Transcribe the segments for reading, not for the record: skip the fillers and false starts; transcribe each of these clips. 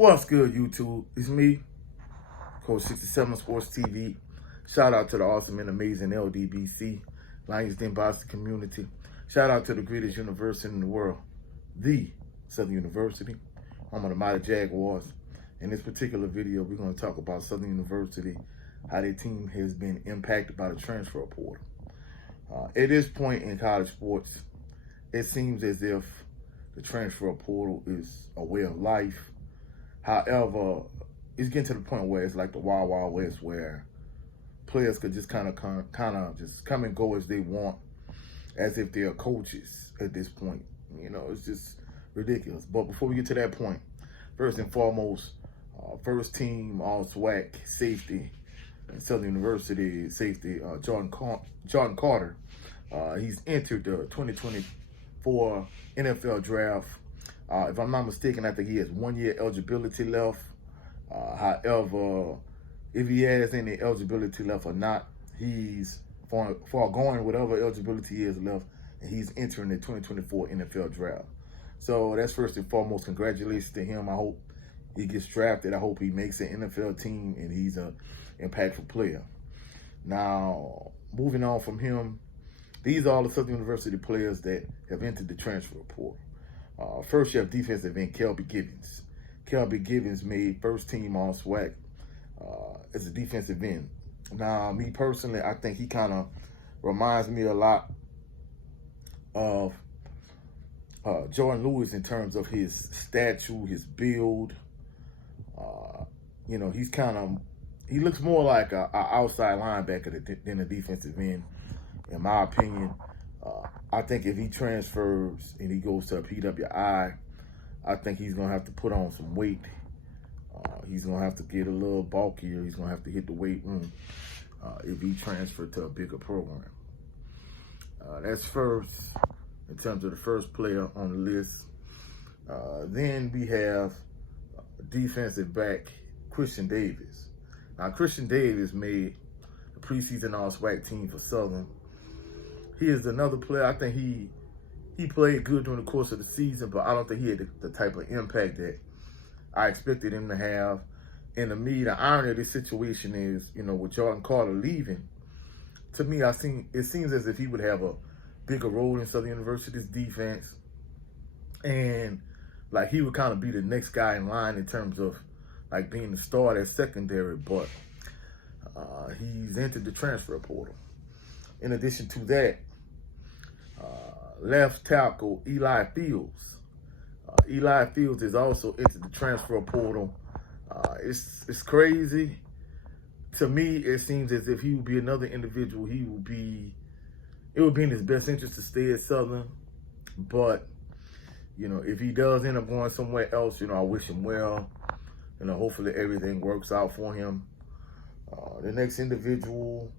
What's good, YouTube? It's me, Coach 67 Sports TV. Shout out to the awesome and amazing LDBC, Lions Den Boston community. Shout out to the greatest university in the world, the Southern University, home of the mighty Jaguars. In this particular video, we're going to talk about Southern University, how their team has been impacted by the transfer portal. At this point in college sports, it seems as if the transfer portal is a way of life. However, it's getting to the point where it's like the Wild Wild West, where players could just kind of just come and go as they want, as if they're coaches at this point. You know, it's just ridiculous. But before we get to that point, first and foremost, first team all SWAC safety at Southern University safety Jordan Carter. He's entered the 2024 NFL draft. If I'm not mistaken, I think he has 1 year eligibility left. However, if he has any eligibility left or not, he's foregoing whatever eligibility he has left, and he's entering the 2024 NFL draft. So that's first and foremost. Congratulations to him. I hope he gets drafted. I hope he makes an NFL team, and he's an impactful player. Now, moving on from him, these are all the Southern University players that have entered the transfer portal. First, you have defensive end Kelby Givens. Kelby Givens made first team all SWAC as a defensive end. Now, me personally, I think he kind of reminds me a lot of Jordan Lewis in terms of his stature, his build. You know, he looks more like an outside linebacker than a defensive end, in my opinion. I think if he transfers and he goes to a PWI, I think he's going to have to put on some weight. He's going to have to get a little bulkier. He's going to have to hit the weight room if he transfers to a bigger program. That's first in terms of the first player on the list. Then we have defensive back Christian Davis. Now, Christian Davis made the preseason all-SWAC team for Southern. He is another player. I think he played good during the course of the season, but I don't think he had the type of impact that I expected him to have. And to me, the irony of this situation is, you know, with Jordan Carter leaving, to me, it seems as if he would have a bigger role in Southern University's defense. And, like, he would kind of be the next guy in line in terms of, like, being the star at secondary. But he's entered the transfer portal. In addition to that, left tackle Eli Fields. Eli Fields is also entered the transfer portal. It's crazy. To me, it seems as if he would be another individual. It would be in his best interest to stay at Southern. But, you know, if he does end up going somewhere else, you know, I wish him well. You know, hopefully everything works out for him. The next individual,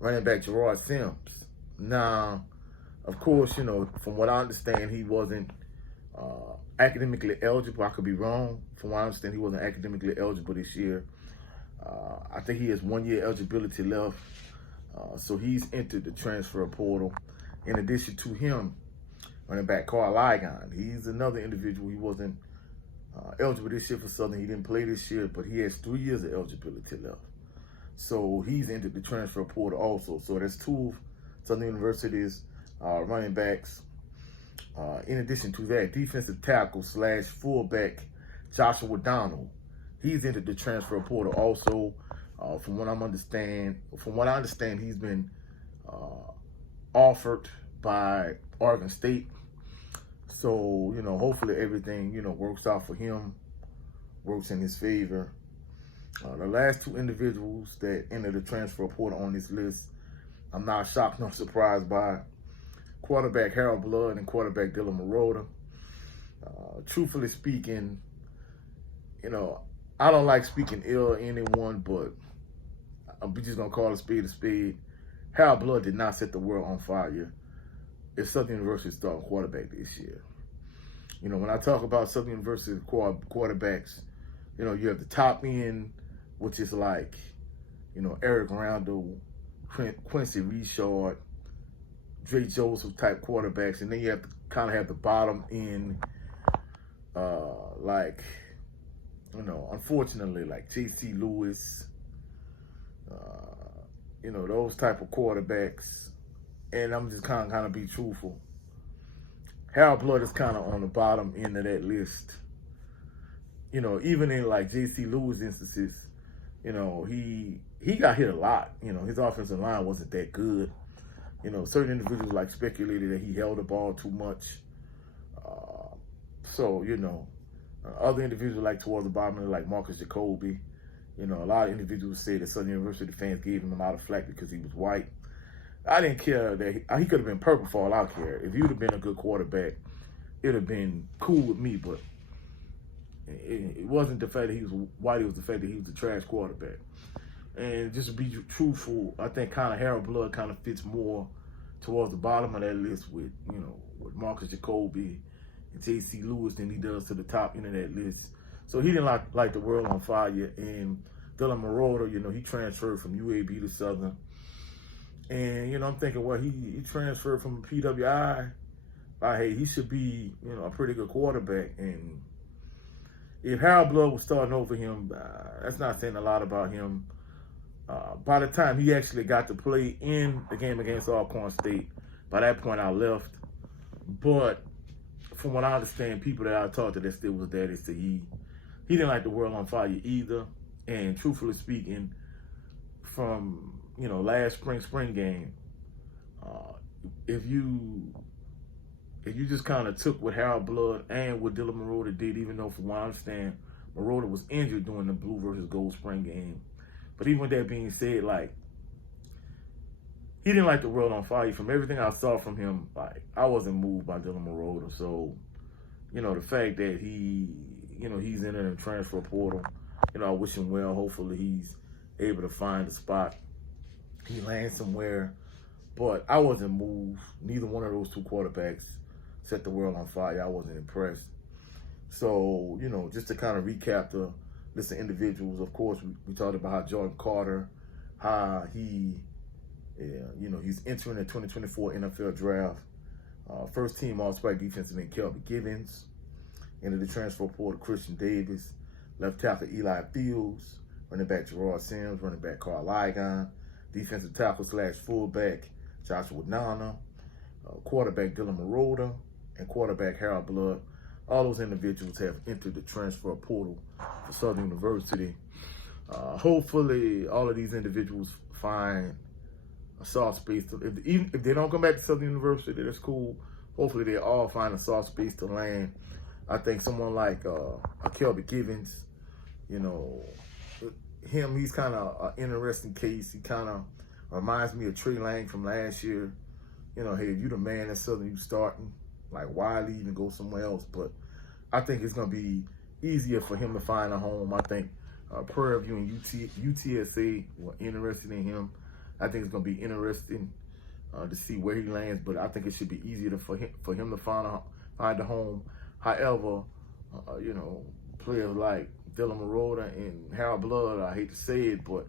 running back Gerard Sims. Now, of course, you know, from what I understand, he wasn't academically eligible. I could be wrong. From what I understand, he wasn't academically eligible this year. I think he has 1 year eligibility left. So he's entered the transfer portal. In addition to him, running back Carl Ligon. He's another individual. He wasn't eligible this year for Southern. He didn't play this year, but he has 3 years of eligibility left. So he's entered the transfer portal also. So that's two of Southern University's running backs. In addition to that, defensive tackle / fullback Joshua Donald. He's entered the transfer portal also. From what I understand, he's been offered by Oregon State. So, you know, hopefully everything, you know, works out for him, works in his favor. The last two individuals that entered the transfer portal on this list, I'm not shocked nor surprised by. Quarterback Harold Blood and quarterback Dylan Marotta. Truthfully speaking, you know, I don't like speaking ill of anyone, but I'm just going to call a spade a spade. Harold Blood did not set the world on fire. It's Southern University's starting quarterback this year. You know, when I talk about Southern University quarterbacks, you know, you have the top end, which is like, you know, Eric Randall, Quincy Richard, Dre Joseph type quarterbacks, and then you have to kind of have the bottom end, like You know, unfortunately, like J.C. Lewis, you know, those type of quarterbacks. And I'm just kind of be truthful. Harold Blood is kind of on the bottom end of that list. You know, even in like J.C. Lewis instances, you know, he got hit a lot. You know, his offensive line wasn't that good. You know, certain individuals like speculated that he held the ball too much. So, you know, other individuals like towards the bottom, like Marcus Jacoby. You know, a lot of individuals say that Southern University fans gave him a lot of flack because he was white. I didn't care that he could have been purple for all I care. If he would have been a good quarterback, it would have been cool with me. But it wasn't the fact that he was white. It was the fact that he was a trash quarterback. And just to be truthful, I think kind of Harold Blood kind of fits more towards the bottom of that list with, you know, with Marcus Jacoby and J.C. Lewis than he does to the top end of that list. So he didn't like the world on fire. And Dylan Moroder, you know, he transferred from UAB to Southern. And, you know, I'm thinking, well, he transferred from PWI. Hey, he should be, you know, a pretty good quarterback. And if Harold Blood was starting over him, that's not saying a lot about him. By the time he actually got to play in the game against Alcorn State, by that point I left. But from what I understand, people that I talked to that still was there, they said he didn't like the world on fire either. And truthfully speaking, from, you know, last spring game, if you just kind of took what Harold Blood and what Dylan Moroder did, even though from what I understand, Moroder was injured during the blue versus gold spring game. But even with that being said, like, he didn't like the world on fire. From everything I saw from him, like, I wasn't moved by Dylan Moroder. So, you know, the fact that he's in the transfer portal, you know, I wish him well. Hopefully he's able to find a spot. He lands somewhere. But I wasn't moved. Neither one of those two quarterbacks set the world on fire. I wasn't impressed. So, you know, just to kind of recap the list of individuals, of course, we talked about how Jordan Carter, how he's entering the 2024 NFL draft. First team All-SWAC defensive end Kelby Givens. Into the transfer portal, Christian Davis. Left tackle Eli Fields. Running back Gerard Sims. Running back Carl Ligon. Defensive tackle / fullback Joshua Nana. Quarterback Dylan Moroder. And quarterback Harold Blood. All those individuals have entered the transfer portal for Southern University. Hopefully, all of these individuals find a soft space. If they don't come back to Southern University, that's cool. Hopefully, they all find a soft space to land. I think someone like Kelby Givens, you know, he's kind of an interesting case. He kind of reminds me of Trey Lang from last year. You know, hey, if you the man at Southern, you starting. Like, why leave and go somewhere else? But I think it's going to be easier for him to find a home. I think Prairie View and UTSA were interested in him. I think it's going to be interesting to see where he lands. But I think it should be easier for him to find a home. However, you know, players like Dylan Moroder and Harold Blood, I hate to say it, but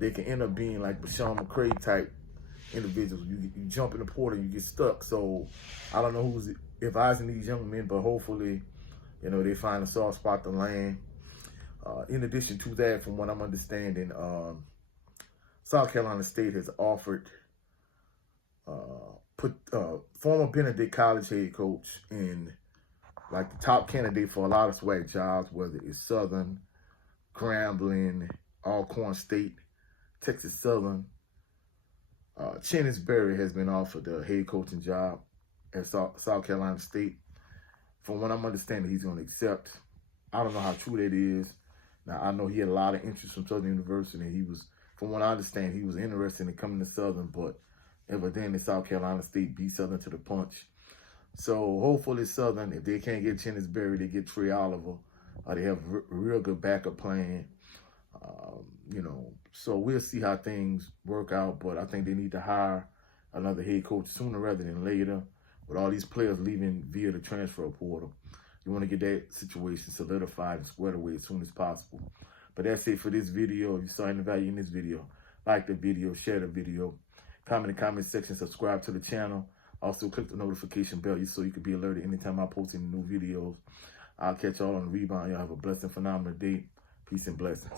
they can end up being like Bashawn McCray type individuals. You jump in the portal, you get stuck. So I don't know who's advising these young men, but hopefully, you know, they find a soft spot to land. In addition to that, from what I'm understanding, South Carolina State has offered former Benedict College head coach and like the top candidate for a lot of SWAC jobs, whether it's Southern, Grambling, Alcorn State, Texas Southern. Chennis Berry has been offered the head coaching job at South Carolina State. From what I'm understanding, he's going to accept. I don't know how true that is. Now, I know he had a lot of interest from Southern University. He was, from what I understand, he was interested in coming to Southern, but evidently South Carolina State beat Southern to the punch. So hopefully Southern, if they can't get Chennis Berry, they get Trey Oliver. They have a real good backup plan. You know, so we'll see how things work out, but I think they need to hire another head coach sooner rather than later. With all these players leaving via the transfer portal, you want to get that situation solidified and squared away as soon as possible. But that's it for this video. If you saw any value in this video, like the video, share the video, comment in the comment section, subscribe to the channel. Also, click the notification bell so you can be alerted anytime I post any new videos. I'll catch y'all on the rebound. Y'all have a blessed and phenomenal day. Peace and blessings.